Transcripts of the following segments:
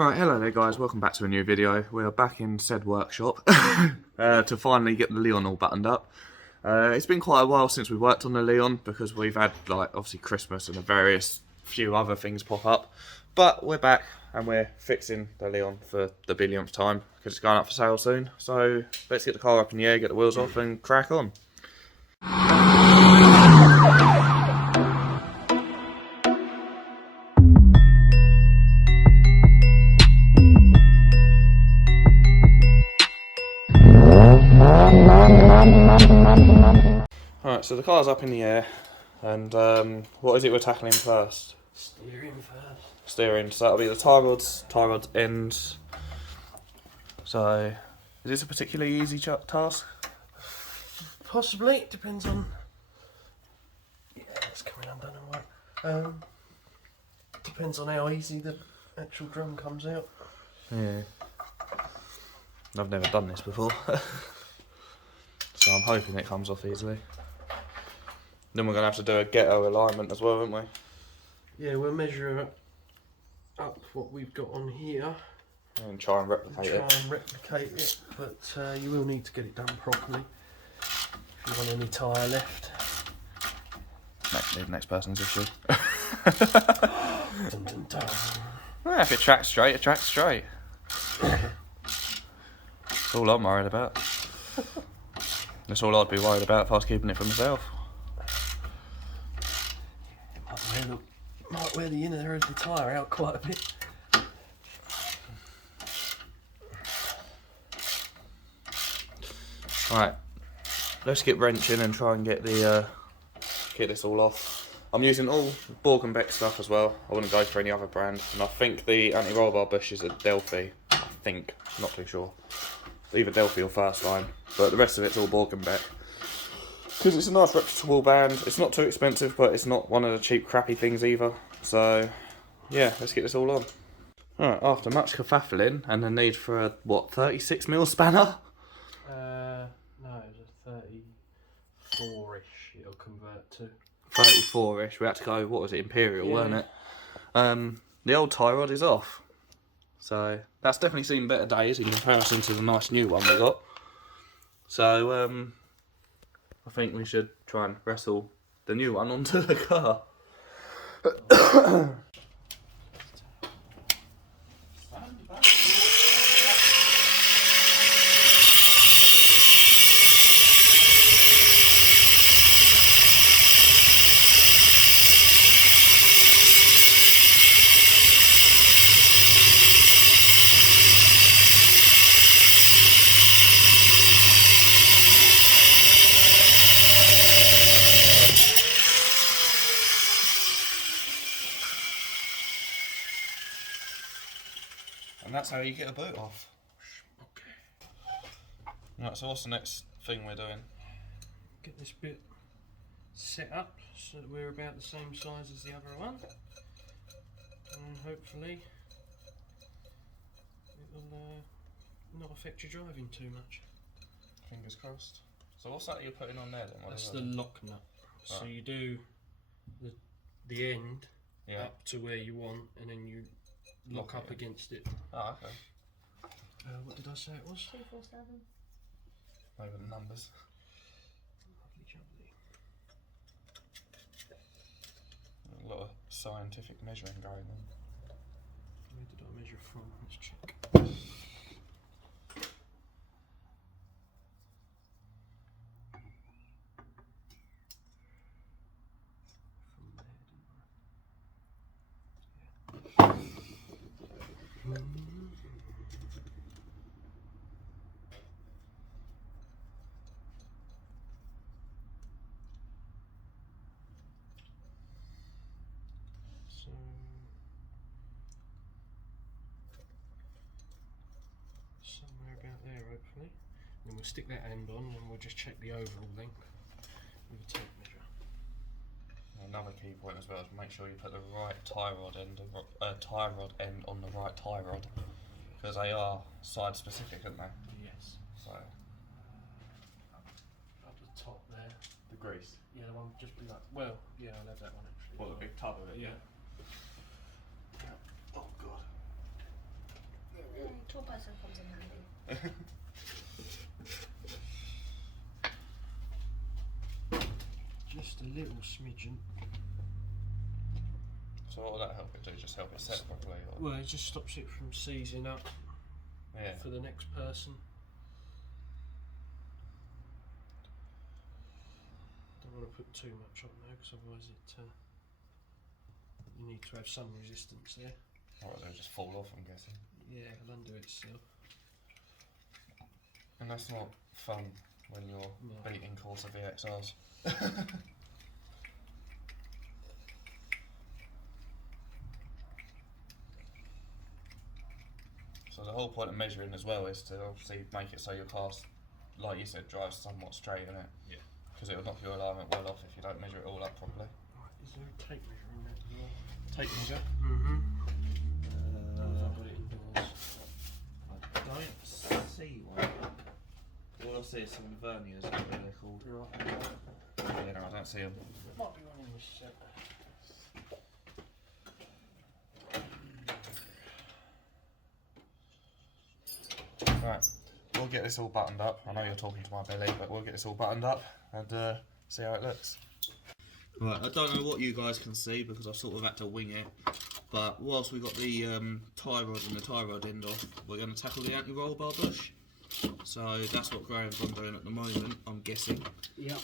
Right, hello there guys, welcome back to a new video. We're back in said workshop to finally get the Leon all buttoned up. It's been quite a while since we worked on the Leon because we've had, like, obviously Christmas and a various few other things pop up. But we're back and we're fixing the Leon for the billionth time because it's going up for sale soon. So let's get the car up in the air, get the wheels off and crack on. Alright, so the car's up in the air, and what is it we're tackling first? Steering first. Steering, so that'll be the tie rods ends. So, is this a particularly easy task? Possibly, it depends on... Yeah, it's coming undone and what. Depends on how easy the actual drum comes out. Yeah. I've never done this before. So I'm hoping it comes off easily. Then we're going to have to do a ghetto alignment as well, aren't we? Yeah, we'll measure up what we've got on here. And try and replicate it, but you will need to get it done properly. If you want any tyre left. Next person's issue. Dun, dun, dun. Yeah, if it tracks straight, it tracks straight. That's all I'm worried about. That's all I'd be worried about if I was keeping it for myself. Might wear the inner of the tyre out quite a bit. Right, let's get wrenching and try and get the get this all off. I'm using all Borg and Beck stuff as well. I wouldn't go for any other brand, and I think the anti-roll bar bush is a Delphi. I think, not too sure. Either Delphi or First Line, but the rest of it's all Borg and Beck. Because it's a nice reputable band. It's not too expensive, but it's not one of the cheap crappy things either. So yeah, let's get this all on. Alright, after much kerfuffling and the need for a, what, 36mm spanner? No, it was a 34-ish it'll convert to. 34-ish, we had to go, what was it, Imperial, yeah. Weren't it? The old tie rod is off. So that's definitely seen better days in comparison to the nice new one we got. So I think we should try and wrestle the new one onto the car. And that's how you get a boot off. Okay. Right, so what's the next thing we're doing? Get this bit set up so that we're about the same size as the other one. And hopefully it will not affect your driving too much. Fingers crossed. So what's that you're putting on there then? That's the lock nut. So you do the end up to where you want, and then you lock up against it. Oh, okay. What did I say it was? 347? Over the numbers. Lovely jubbly. A lot of scientific measuring going on. Where did I measure from? Let's check. Somewhere about there, hopefully. Then we'll stick that end on, and we'll just check the overall length with a tape measure. Another key point as well is make sure you put the right tie rod end on the right tie rod, because they are side specific, aren't they? Yes. So up the top there. the grease. Yeah, the one just be like. Well, yeah, I'll have that one actually. What, the big tub of it? Yeah. Oh god. Just a little smidgen. So what will that help it do? Just help it set properly? Or? Well, it just stops it from seizing up for the next person. Don't want to put too much on there because otherwise you need to have some resistance there. Or they'll just fall off, I'm guessing. Yeah, it'll undo itself. And that's not fun when you're beating Corsa VXRs. So the whole point of measuring as well is to obviously make it so your car, like you said, drives somewhat straight in it. Yeah. Because it will knock your alignment well off if you don't measure it all up properly. Right, is there a tape measure in that as well? Tape measure? Mm-hmm. I've got it indoors. I don't see one. All I see is some verniers, whatever they're called. Right. Yeah, no, I don't see them. Might be one in this set. Right, we'll get this all buttoned up. I know you're talking to my belly, but we'll get this all buttoned up and see how it looks. Right, I don't know what you guys can see because I've sort of had to wing it. But whilst we've got the tie rod and the tie rod end off, we're going to tackle the anti-roll bar bush. So that's what Graham's on doing at the moment, I'm guessing. Yep.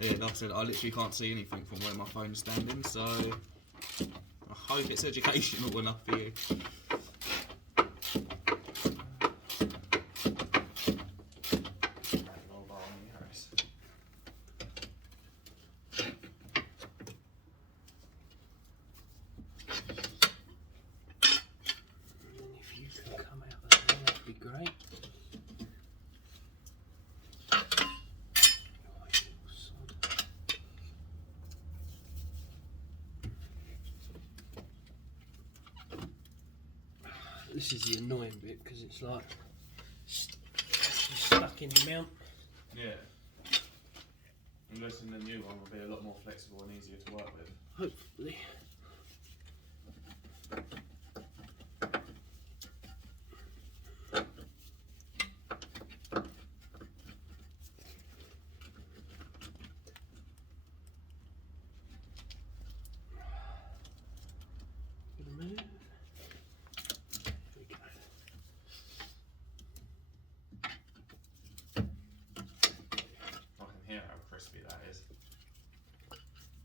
Yeah, like I said, I literally can't see anything from where my phone's standing, so I hope it's educational enough for you. Great. This is the annoying bit because it's like stuck in the mount. Yeah. I'm guessing the new one will be a lot more flexible and easier to work with. Hopefully.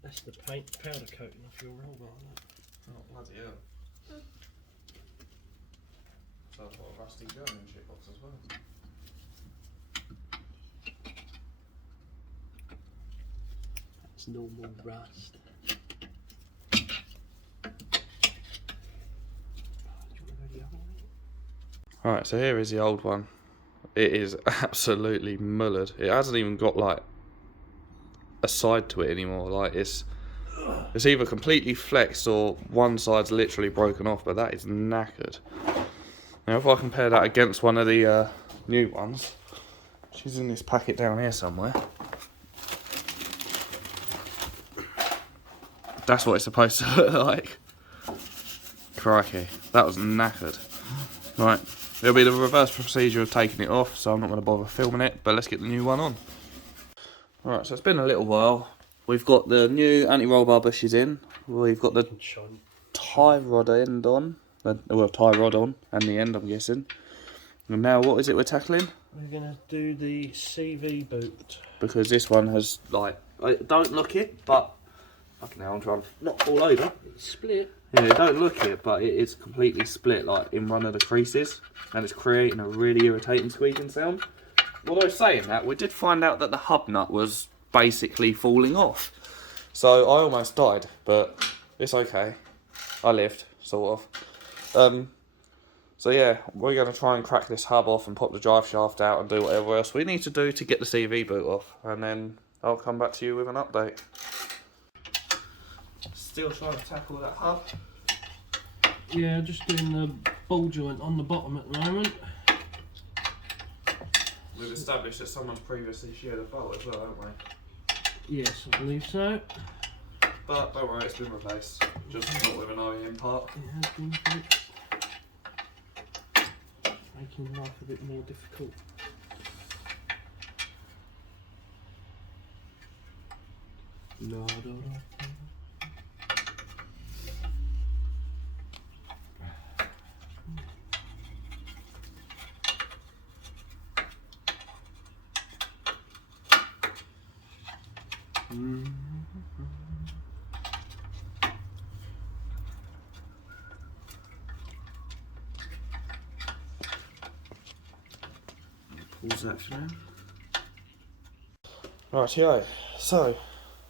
That's the paint powder coating off your roll bar. Oh, bloody hell. So I've got a rusty German shitbox as well. That's normal rust. Alright, so here is the old one. It is absolutely mullered. It hasn't even got like a side to it anymore. Like it's either completely flexed or one side's literally broken off, but that is knackered. Now if I compare that against one of the new ones, she's in this packet down here somewhere. That's what it's supposed to look like. Crikey, that was knackered. Right, it'll be the reverse procedure of taking it off, so I'm not going to bother filming it, but let's get the new one on. Right, so it's been a little while. We've got the new anti-roll bar bushes in. We've got the tie rod end on. Well, tie rod on, and the end, I'm guessing. And now, what is it we're tackling? We're going to do the CV boot. Because this one has, like, don't look it, but... Fucking hell, I'm trying to not fall over. It's split. Yeah, don't look it, but it is completely split, like, in one of the creases. And it's creating a really irritating squeaking sound. Although saying that, we did find out that the hub nut was basically falling off. So I almost died, but it's okay. I lived, sort of. So yeah, we're going to try and crack this hub off and pop the drive shaft out and do whatever else we need to do to get the CV boot off. And then I'll come back to you with an update. Still trying to tackle that hub. Yeah, just doing the ball joint on the bottom at the moment. We've established that someone's previously shared a bolt as well, haven't we? Yes, I believe so. But don't worry, it's been replaced. Just not with an OEM part. It has been fixed. making life a bit more difficult. No, no, no. Pause that for now. Rightio, so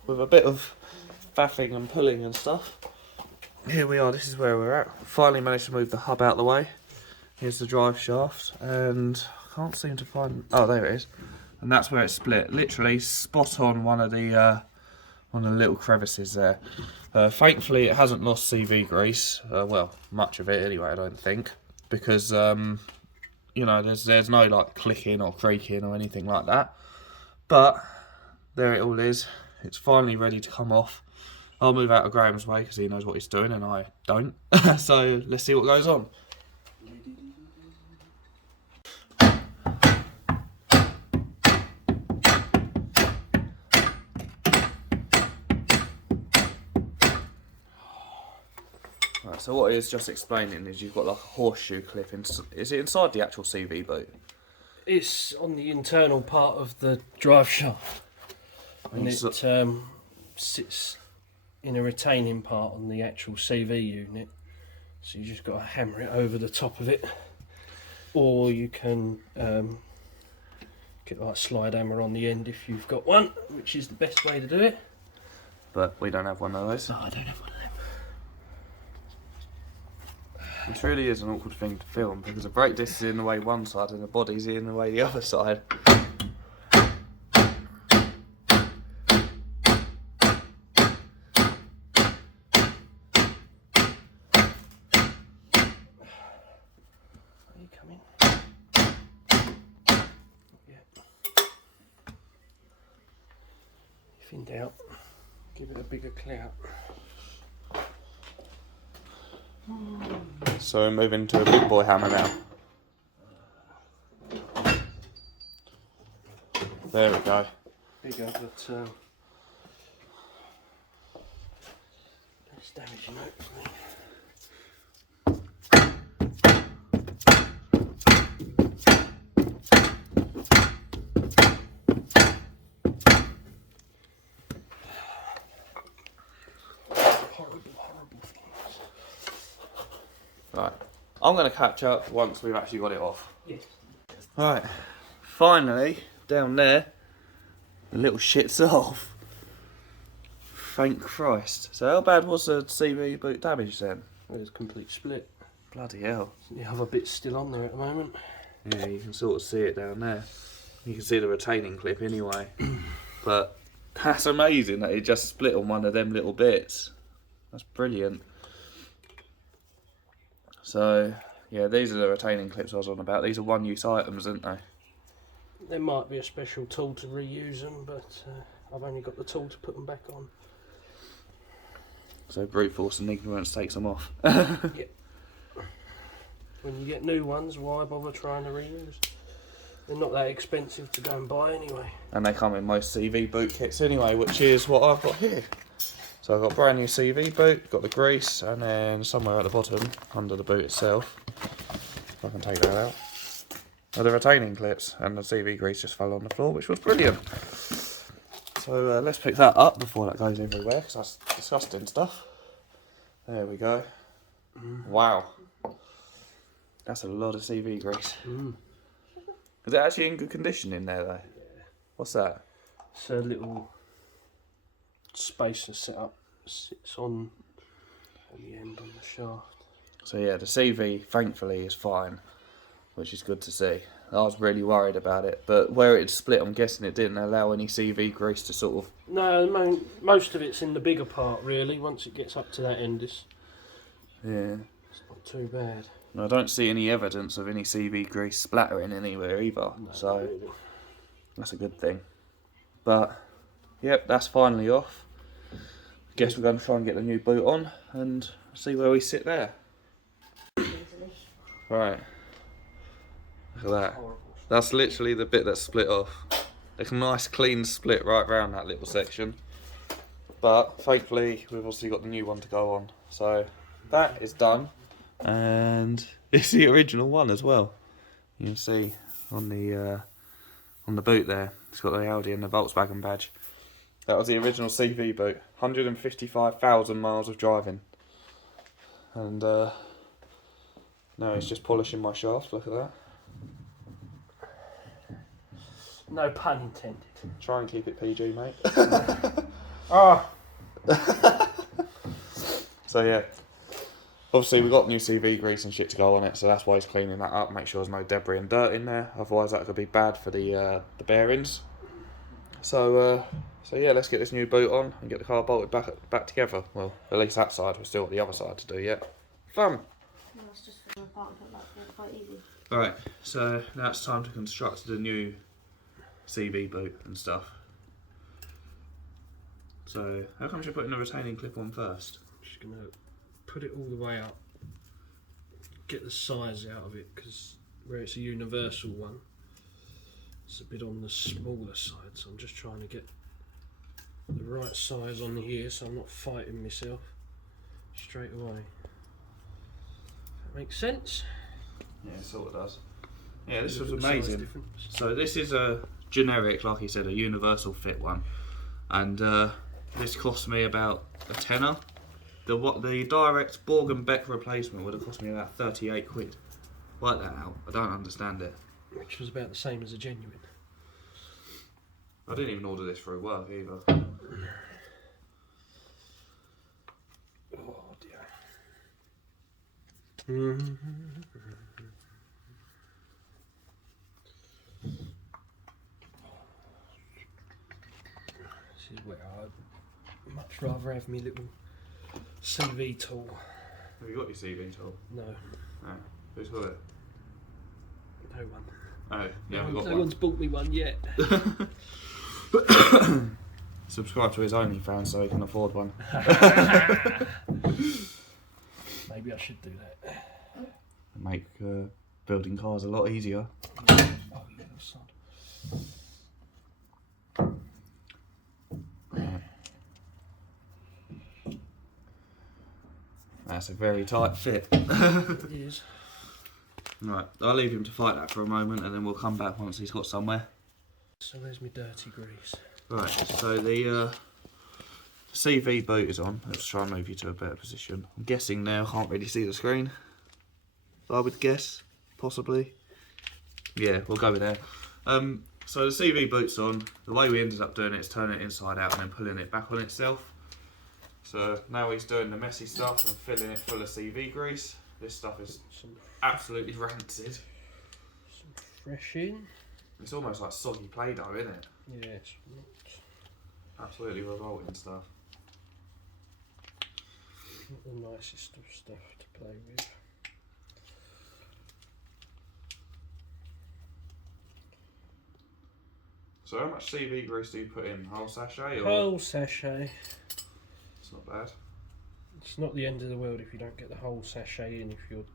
with a bit of faffing and pulling and stuff, here we are, this is where we're at. Finally managed to move the hub out of the way. Here's the drive shaft, and I can't seem to find, oh there it is. And that's where it's split, literally spot on one of the little crevices there. Thankfully it hasn't lost CV grease, well, much of it anyway I don't think, because you know, there's no like clicking or creaking or anything like that. But there it all is. It's finally ready to come off. I'll move out of Graham's way because he knows what he's doing and I don't. So let's see what goes on. Right, so what he is just explaining is you've got like a horseshoe clip. Is it inside the actual CV boot? It's on the internal part of the drive shaft, and it sits in a retaining part on the actual CV unit. So you just got to hammer it over the top of it, or you can get like a slide hammer on the end if you've got one, which is the best way to do it. But we don't have one of those. No, I don't have one of them. It really is an awkward thing to film because the brake disc is in the way one side and the body's in the way the other side. Are you coming? Yeah. If in doubt, give it a bigger clout. So we're moving to a big boy hammer now. There we go. Bigger, but less damaging hopefully. Horrible things. Right. I'm going to catch up once we've actually got it off. Yes. Right. Finally, down there, the little shit's off. Thank Christ. So how bad was the CV boot damage then? There's a complete split. Bloody hell. The other bit's still on there at the moment. Yeah, you can sort of see it down there. You can see the retaining clip anyway. But that's amazing that it just split on one of them little bits. That's brilliant. So, yeah, these are the retaining clips I was on about. These are one-use items, aren't they? There might be a special tool to reuse them, but I've only got the tool to put them back on. So brute force and ignorance takes them off. Yep. When you get new ones, why bother trying to reuse? They're not that expensive to go and buy anyway. And they come in most CV boot kits anyway, which is what I've got here. So I've got a brand new CV boot, got the grease, and then somewhere at the bottom, under the boot itself, if I can take that out, are the retaining clips, and the CV grease just fell on the floor, which was brilliant. So let's pick that up before that goes everywhere, because that's disgusting stuff. There we go. Wow. That's a lot of CV grease. Is it actually in good condition in there though? Yeah. What's that? It's a little spacer set up, sits on the end on the shaft. So yeah, the CV thankfully is fine, which is good to see. I was really worried about it, but where it split, I'm guessing it didn't allow any CV grease to sort of... No, most of it's in the bigger part really. Once it gets up to that end, it's not too bad. I don't see any evidence of any CV grease splattering anywhere either, No, so not really. that's a good thing. But, yep, that's finally off. Guess we're going to try and get the new boot on and see where we sit there. Right. Look at that. Horrible. That's literally the bit that's split off. A nice clean split right round that little section. But thankfully we've obviously got the new one to go on. So that is done. And it's the original one as well. You can see on the boot there, it's got the Audi and the Volkswagen badge. That was the original CV boot. 155,000 miles of driving. And now it's just polishing my shaft, look at that. No pun intended. Try and keep it PG, mate. Ah. So yeah, obviously we've got new CV grease and shit to go on it, so that's why he's cleaning that up, make sure there's no debris and dirt in there, otherwise that could be bad for the bearings. So yeah, let's get this new boot on and get the car bolted back together. Well, at least that side, we've still got the other side to do yet. Fun! No, it's just for the part of it, like, it's quite easy. Alright, so now it's time to construct the new CV boot and stuff. So, how come you're putting the retaining clip on first? Just going to put it all the way up, get the size out of it, because where it's a universal one, it's a bit on the smaller side, so I'm just trying to get the right size on here so I'm not fighting myself straight away. That makes sense? Yeah, it sort of does. Yeah, this was Look at the size amazing. difference. So this is a generic, like he said, a universal fit one. And this cost me about a tenner. The direct Borg and Beck replacement would have cost me about 38 quid. Work that out. I don't understand it. Which was about the same as a genuine. I didn't even order this through work either. Oh dear. This is where I'd much rather have me little CV tool. Have you got your CV tool? No, No. Who's got it? no one. Oh, yeah, we've got No one. one's bought me one yet. Subscribe to his OnlyFans so he can afford one. Maybe I should do that. Make building cars a lot easier. Oh, you little sod. That's a very tight fit. It is. Right, I'll leave him to fight that for a moment and then we'll come back once he's got somewhere. So there's my dirty grease. Right, so the CV boot is on. Let's try and move you to a better position. I'm guessing now, can't really see the screen. I would guess, possibly. Yeah, we'll go with that. So the CV boot's on. The way we ended up doing it is turning it inside out and then pulling it back on itself. So now he's doing the messy stuff and filling it full of CV grease. This stuff is absolutely rancid. Some fresh in. It's almost like soggy Play-Doh, isn't it? Yeah, it's Absolutely revolting stuff. not the nicest of stuff to play with. So how much CV grease do you put in? Whole sachet or? Whole sachet. It's not bad. It's not the end of the world if you don't get the whole sachet in if you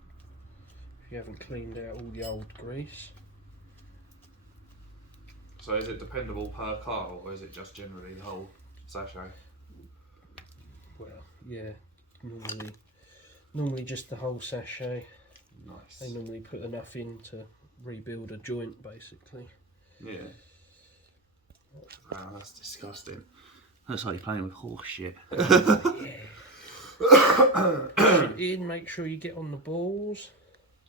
haven't cleaned out all the old grease. So is it dependable per car or is it just generally the whole sachet? Well, yeah, normally just the whole sachet. Nice. They normally put enough in to rebuild a joint, basically. Yeah. Wow, that's disgusting. Looks like you're playing with horse shit. Push it in, make sure you get on the balls.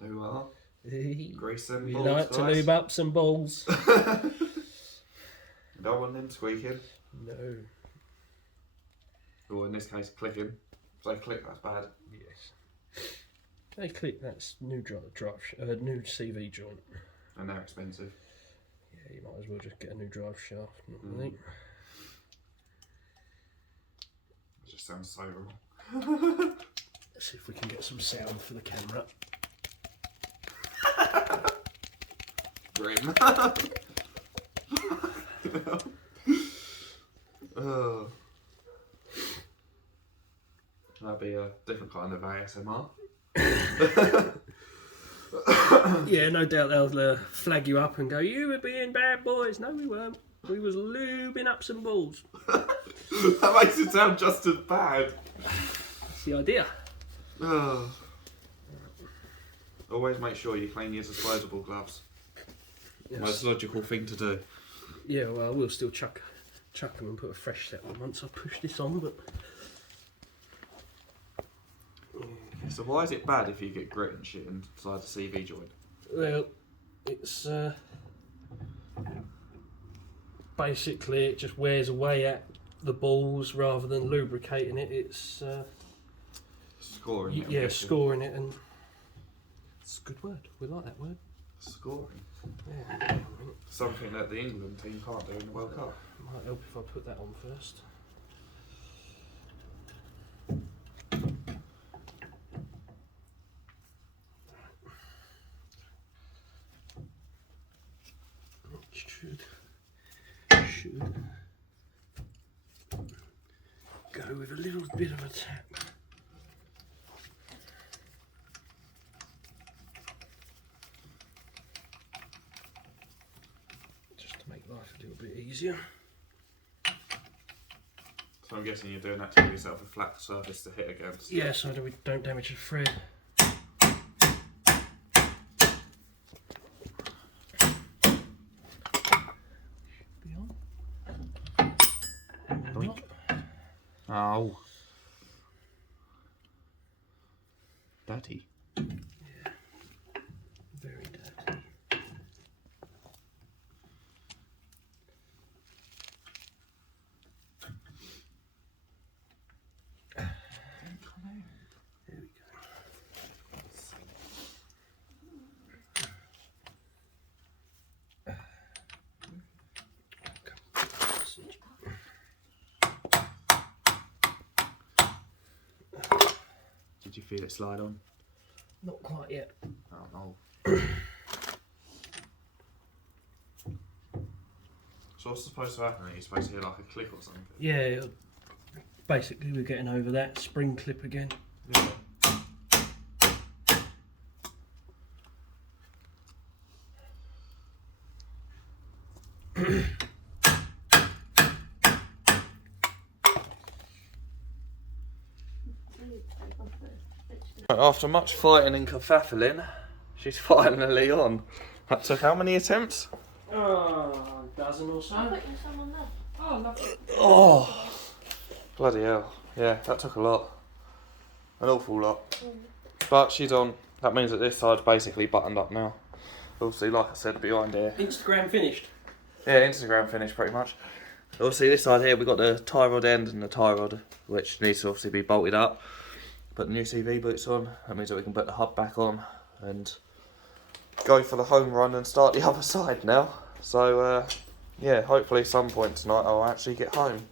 Who are? We Grease them like balls, to guys. lube up some balls. Don't want them squeaking. No. Or in this case, clicking. If they click, that's bad. Yes. They click. That's new new CV joint. And they're expensive. Yeah, you might as well just get a new drive shaft. I think. It just sounds so wrong. Let's see if we can get some sound for the camera. Grim. Oh. That'd be a different kind of ASMR. Yeah, no doubt they'll flag you up and go, "You were being bad boys." No, we weren't. We was lubing up some balls. That makes it sound just as bad. That's the idea. Always make sure you clean your disposable gloves. Yes. Most logical thing to do. Yeah, well, I will still chuck them and put a fresh set on once I push this on, but... So why is it bad if you get grit and shit inside the CV joint? Well, it's... basically, it just wears away at the balls rather than lubricating it. It's... Scoring it. Yeah, scoring it, and... It's a good word. We like that word. Scoring. Yeah. Something that the England team can't do in the World Cup. Might help if I put that on first. It should go with a little bit of a tap. Make life a little bit easier. So I'm guessing you're doing that to give yourself a flat surface to hit against. Yeah, so that we don't damage the thread. Be on. Boink. Oh. Daddy. Yeah. Very dirty. There we go. Did you feel it slide on? Not quite yet. Oh no. So what's supposed to happen? Are you supposed to hear like a click or something? Yeah, basically we're getting over that spring clip again. Yeah. After much fighting and kerfuffling, she's finally on. That took how many attempts? Oh, a dozen or so. I'll put you some on there. Oh, lovely. Oh, bloody hell. Yeah, that took a lot. An awful lot. But she's on. That means that this side's basically buttoned up now. Obviously, like I said, behind here. Instagram finished. Yeah, Instagram finished pretty much. Obviously, this side here, we've got the tie rod end and the tie rod, which needs to obviously be bolted up. Put the new CV boots on. That means that we can put the hub back on and go for the home run and start the other side now. So, yeah, hopefully some point tonight I'll actually get home.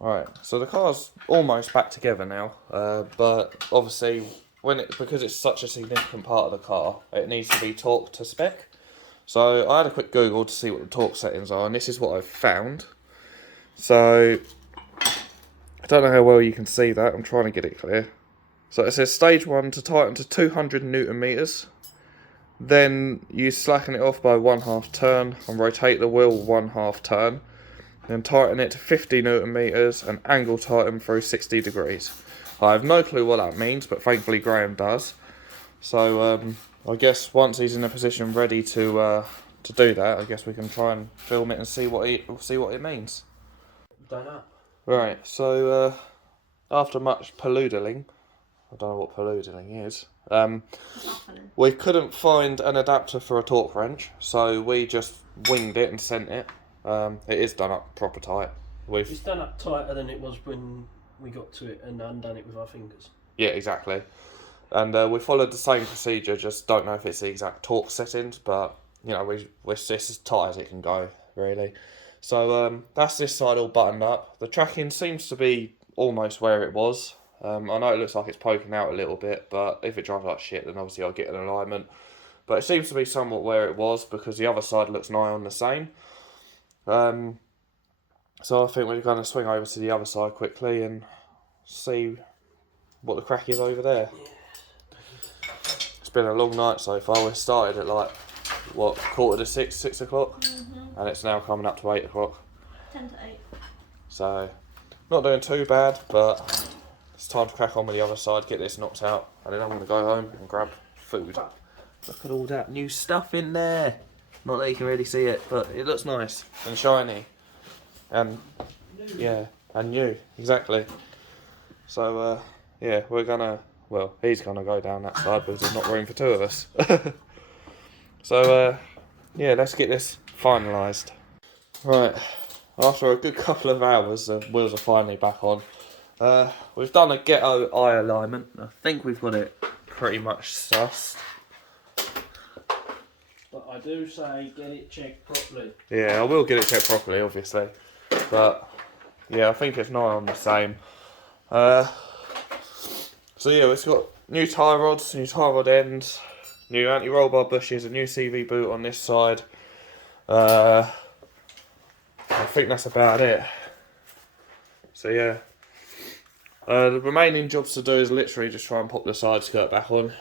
Alright, so the car's almost back together now, but obviously because it's such a significant part of the car, it needs to be torqued to spec. So I had a quick Google to see what the torque settings are, and this is what I've found. So I don't know how well you can see that, I'm trying to get it clear. So it says stage 1 to tighten to 200 Newton meters. Then you slacken it off by 1/2 turn and rotate the wheel 1/2 turn. Then tighten it to 50 Newton meters and angle tighten through 60 degrees. I have no clue what that means, but thankfully Graham does. So I guess once he's in a position ready to do that, I guess we can try and film it and see what it means. Don't know. Right. So after much paloodling, I don't know what paloodling is. We couldn't find an adapter for a torque wrench, so we just winged it and sent it. It is done up proper tight. It's done up tighter than it was when we got to it and undone it with our fingers. Yeah, exactly. And we followed the same procedure, just don't know if it's the exact torque settings, but you know, we're just as tight as it can go, really. So that's this side all buttoned up. The tracking seems to be almost where it was. I know it looks like it's poking out a little bit, but if it drives like shit, then obviously I'll get an alignment. But it seems to be somewhat where it was, because the other side looks nigh on the same. So I think we're going to swing over to the other side quickly and see what the crack is over there. It's been a long night so far. We started at like, what, 5:45, 6 o'clock? And it's now coming up to 8 o'clock. 10 to 8. So, not doing too bad, but it's time to crack on with the other side, get this knocked out, and then I'm going to go home and grab food. Look at all that new stuff in there. Not that you can really see it, but it looks nice and shiny. And, yeah, and new, exactly. So, yeah, we're going to, well, he's going to go down that side because there's not room for two of us. So, yeah, let's get this finalised. Right, after a good couple of hours, the wheels are finally back on. We've done a ghetto eye alignment. I think we've got it pretty much sussed. But I do say get it checked properly. Yeah, I will get it checked properly, obviously. But, yeah, I think it's nigh on the same. So, yeah, it's got new tie rods, new tie rod ends, new anti-roll bar bushes, a new CV boot on this side. I think that's about it. So, yeah. The remaining jobs to do is literally just try and pop the side skirt back on,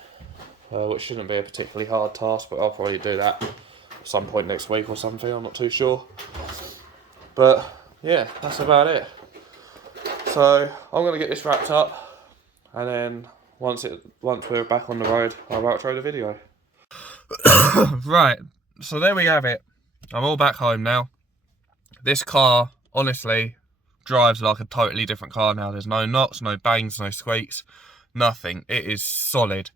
which shouldn't be a particularly hard task, but I'll probably do that at some point next week or something, I'm not too sure. But yeah, that's about it. So I'm going to get this wrapped up, and then once we're back on the road, I'll outro the video. Right, so there we have it. I'm all back home now. This car, honestly, drives like a totally different car now. There's no knocks, no bangs, no squeaks, nothing. It is solid.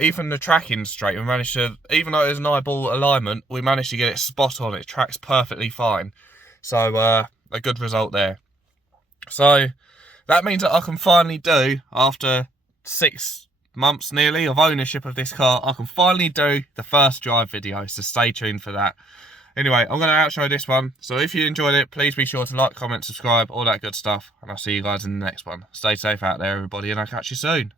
Even the tracking's straight. We managed to, even though it was an eyeball alignment, we managed to get it spot on. It tracks perfectly fine. So, a good result there. So, that means that I can finally do, after 6 months nearly of ownership of this car, I can finally do the first drive video. So stay tuned for that. Anyway, I'm going to outro this one. So if you enjoyed it, please be sure to like, comment, subscribe, all that good stuff. And I'll see you guys in the next one. Stay safe out there, everybody, and I'll catch you soon.